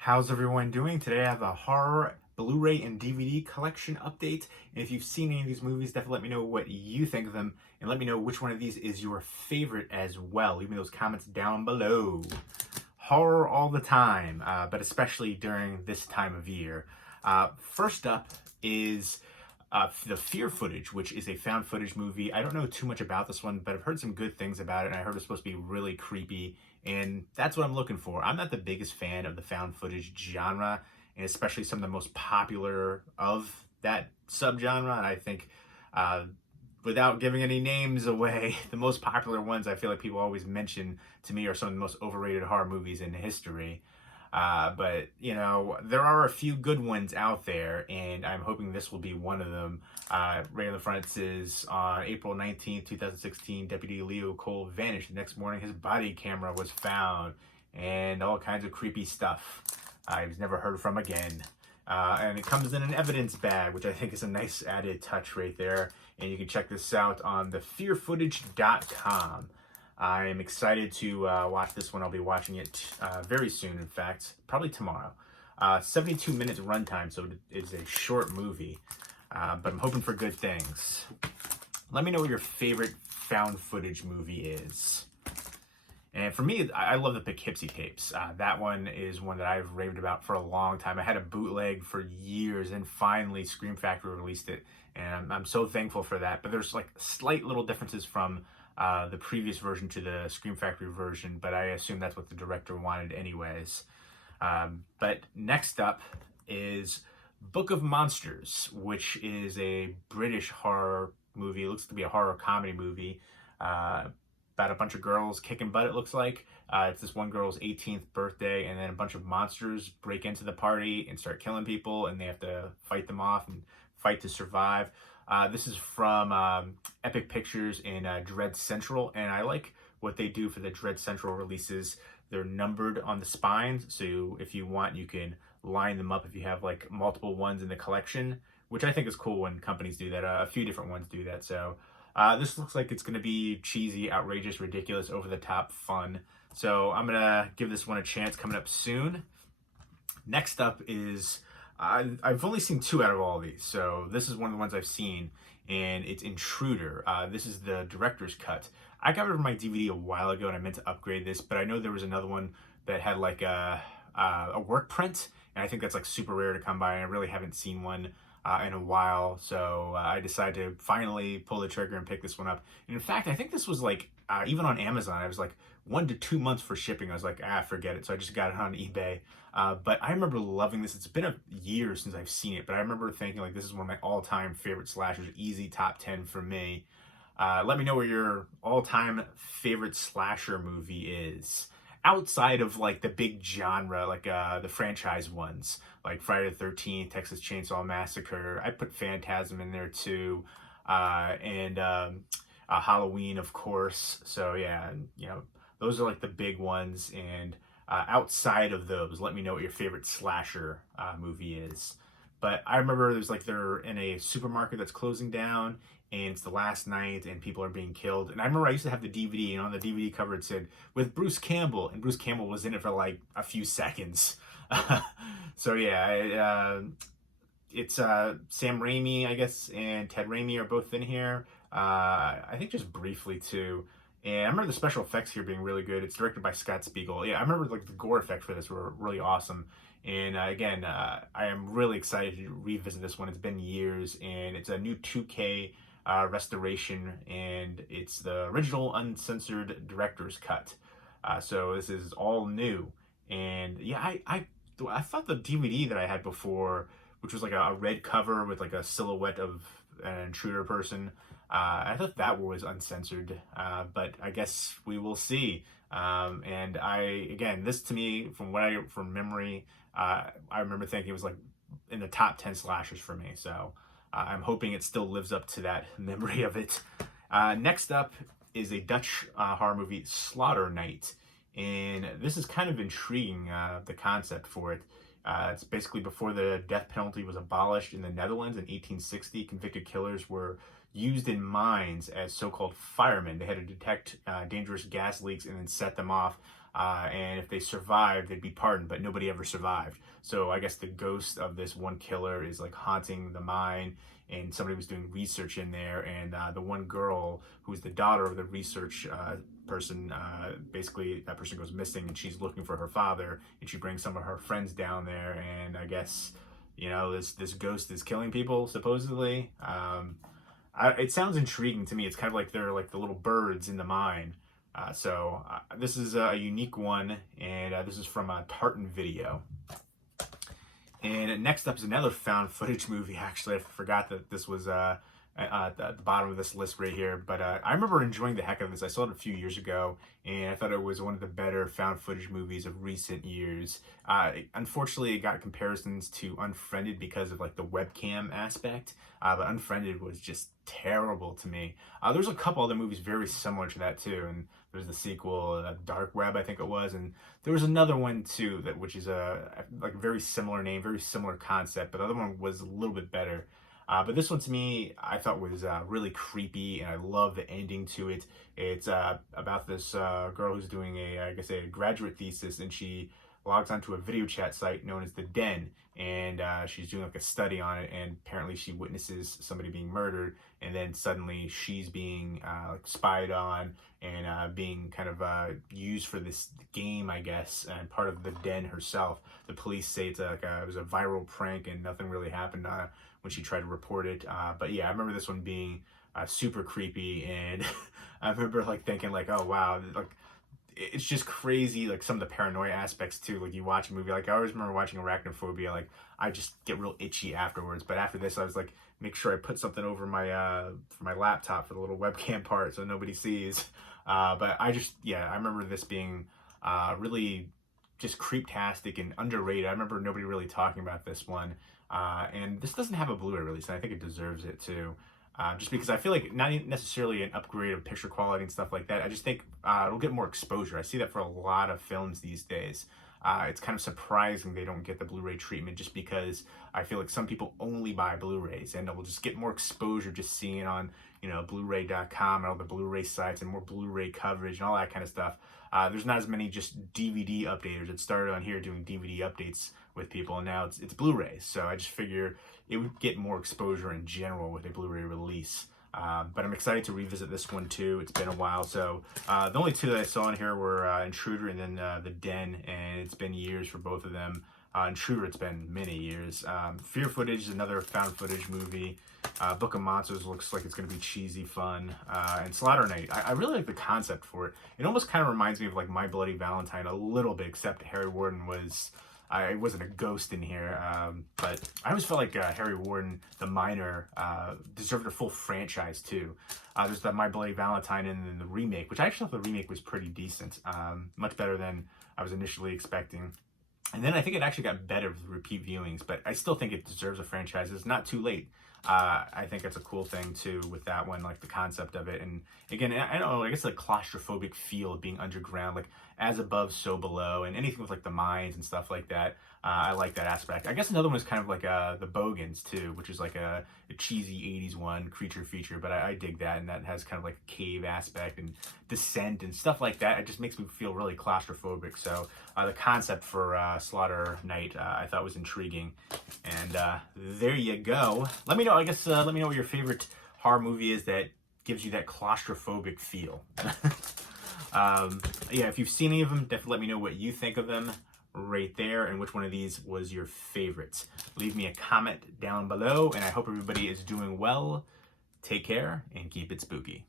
How's everyone doing? Today I have a horror Blu-ray and DVD collection update. And if you've seen any of these movies, definitely let me know what you think of them. And let me know which one of these is your favorite as well. Leave me those comments down below. Horror all the time, but especially during this time of year. First up is the Fear Footage, which is a found footage movie. I don't know too much about this one, but I've heard some good things about it, and I heard it's supposed to be really creepy, and that's what I'm looking for. I'm not the biggest fan of the found footage genre, and especially some of the most popular of that subgenre, and I think without giving any names away, the most popular ones I feel like people always mention to me are some of the most overrated horror movies in history. But, you know, there are a few good ones out there, and I'm hoping this will be one of them. Right on the front it says, on April 19th, 2016, Deputy Leo Cole vanished. The next morning, his body camera was found, and all kinds of creepy stuff. He was never heard from again. And it comes in an evidence bag, which I think is a nice added touch right there. And you can check this out on thefearfootage.com. I am excited to watch this one. I'll be watching it very soon, in fact, probably tomorrow. 72 minutes runtime, so it's a short movie, but I'm hoping for good things. Let me know what your favorite found footage movie is. And for me, I love the Poughkeepsie tapes. That one is one that I've raved about for a long time. I had a bootleg for years, and finally Scream Factory released it, and I'm so thankful for that. But there's like slight little differences from the previous version to the Scream Factory version, but I assume that's what the director wanted anyways. But next up is Book of Monsters, which is a British horror movie. It looks to be a horror comedy movie about a bunch of girls kicking butt, it looks like. It's this one girl's 18th birthday, and then a bunch of monsters break into the party and start killing people, and they have to fight them off and fight to survive. This is from Epic Pictures and Dread Central, and I like what they do for the Dread Central releases. They're numbered on the spines, so if you want, you can line them up if you have like multiple ones in the collection, which I think is cool when companies do that. A few different ones do that, so this looks like it's going to be cheesy, outrageous, ridiculous, over-the-top fun. So I'm going to give this one a chance coming up soon. Next up is... I've only seen 2 out of all of these, so this is one of the ones I've seen, and it's Intruder. This is the director's cut. I got rid of my DVD a while ago, and I meant to upgrade this, but I know there was another one that had like a work print, and I think that's like super rare to come by, and I really haven't seen one in a while, so I decided to finally pull the trigger and pick this one up. And in fact, I think this was like, even on Amazon, I was like 1 to 2 months for shipping. I was like, forget it. So I just got it on eBay. But I remember loving this. It's been a year since I've seen it, but I remember thinking like, this is one of my all-time favorite slashers, easy top 10 for me. Let me know what your all-time favorite slasher movie is. Outside of like the big genre, like the franchise ones, like Friday the 13th, Texas Chainsaw Massacre. I put Phantasm in there too, and Halloween, of course. So yeah, you know, those are like the big ones. And outside of those, let me know what your favorite slasher movie is. But I remember there's like, they're in a supermarket that's closing down, and it's the last night, and people are being killed. And I remember I used to have the DVD, and on the DVD cover it said, with Bruce Campbell, and Bruce Campbell was in it for like a few seconds. So yeah, it's Sam Raimi, I guess, and Ted Raimi are both in here. I think just briefly too. And I remember the special effects here being really good. It's directed by Scott Spiegel. Yeah, I remember like the gore effects for this were really awesome. And again, I am really excited to revisit this one. It's been years, and it's a new 2K restoration, and it's the original uncensored director's cut. So this is all new. And yeah, I thought the DVD that I had before, which was like a red cover with like a silhouette of an intruder person, I thought that was uncensored, but I guess we will see. And again, this to me, from memory, I remember thinking it was like in the top 10 slashers for me. So I'm hoping it still lives up to that memory of it. Next up is a Dutch horror movie, Slaughter Night. And this is kind of intriguing, the concept for it. It's basically before the death penalty was abolished in the Netherlands in 1860. Convicted killers were used in mines as so-called firemen. They had to detect dangerous gas leaks and then set them off. and if they survived, they'd be pardoned, but nobody ever survived. So I guess the ghost of this one killer is like haunting the mine, and somebody was doing research in there, and the one girl who's the daughter of the research person, basically that person goes missing, and she's looking for her father, and she brings some of her friends down there, and I guess, you know, this ghost is killing people, supposedly. It sounds intriguing to me. It's kind of like they're like the little birds in the mine. So this is a unique one, and this is from a Tartan Video. And next up is another found footage movie. Actually, I forgot that this was at the bottom of this list right here. But I remember enjoying the heck out of this. I saw it a few years ago, and I thought it was one of the better found footage movies of recent years. Unfortunately, it got comparisons to Unfriended because of like the webcam aspect. But Unfriended was just terrible to me. There's a couple other movies very similar to that too, and there's the sequel, Dark Web, I think it was, and there was another one too which is a like very similar name, very similar concept, but the other one was a little bit better. But this one to me, I thought was really creepy, and I love the ending to it. It's about this girl who's doing I guess a graduate thesis, and she logs onto a video chat site known as The Den, and she's doing like a study on it, and apparently she witnesses somebody being murdered, and then suddenly she's being like spied on and being kind of used for this game, I guess, and part of The Den herself. The police say it's like it was a viral prank and nothing really happened when she tried to report it. But yeah, I remember this one being super creepy, and I remember like thinking like, oh wow, like it's just crazy, like some of the paranoia aspects too. Like you watch a movie, like I always remember watching Arachnophobia, like I just get real itchy afterwards. But after this, I was like, make sure I put something over my for my laptop for the little webcam part so nobody sees. But I remember this being really just creeptastic and underrated. I remember nobody really talking about this one. And this doesn't have a Blu-ray release, and I think it deserves it too. Just because I feel like not necessarily an upgrade of picture quality and stuff like that. I just think it'll get more exposure. I see that for a lot of films these days. It's kind of surprising they don't get the Blu-ray treatment, just because I feel like some people only buy Blu-rays, and they'll just get more exposure just seeing it on, you know, Blu-ray.com and all the Blu-ray sites and more Blu-ray coverage and all that kind of stuff. There's not as many just DVD updaters. It started on here doing DVD updates with people, and now it's Blu-rays. So I just figure it would get more exposure in general with a Blu-ray release. But I'm excited to revisit this one too. It's been a while. So the only two that I saw in here were Intruder and then The Den, and it's been years for both of them. Intruder, it's been many years. Fear Footage is another found footage movie. Book of Monsters looks like it's going to be cheesy fun. And Slaughter Night, I really like the concept for it. It almost kind of reminds me of like My Bloody Valentine a little bit, except Harry Warden wasn't a ghost in here, but I always felt like Harry Warden, the miner, deserved a full franchise too. There's that My Bloody Valentine and then the remake, which I actually thought the remake was pretty decent, much better than I was initially expecting. And then I think it actually got better with repeat viewings, but I still think it deserves a franchise. It's not too late. I think it's a cool thing too with that one, like the concept of it. And again, I don't know, I guess the claustrophobic feel of being underground, like as above, so below, and anything with like the mines and stuff like that. I like that aspect. I guess another one is kind of like the Bogans too, which is like a cheesy 80s one, creature feature, but I dig that, and that has kind of like a cave aspect and descent and stuff like that. It just makes me feel really claustrophobic. So the concept for Slaughter Night I thought was intriguing. And there you go. Let me know, let me know what your favorite horror movie is that gives you that claustrophobic feel. Yeah, if you've seen any of them, definitely let me know what you think of them right there, and which one of these was your favorites. Leave me a comment down below, and I hope everybody is doing well. Take care and keep it spooky.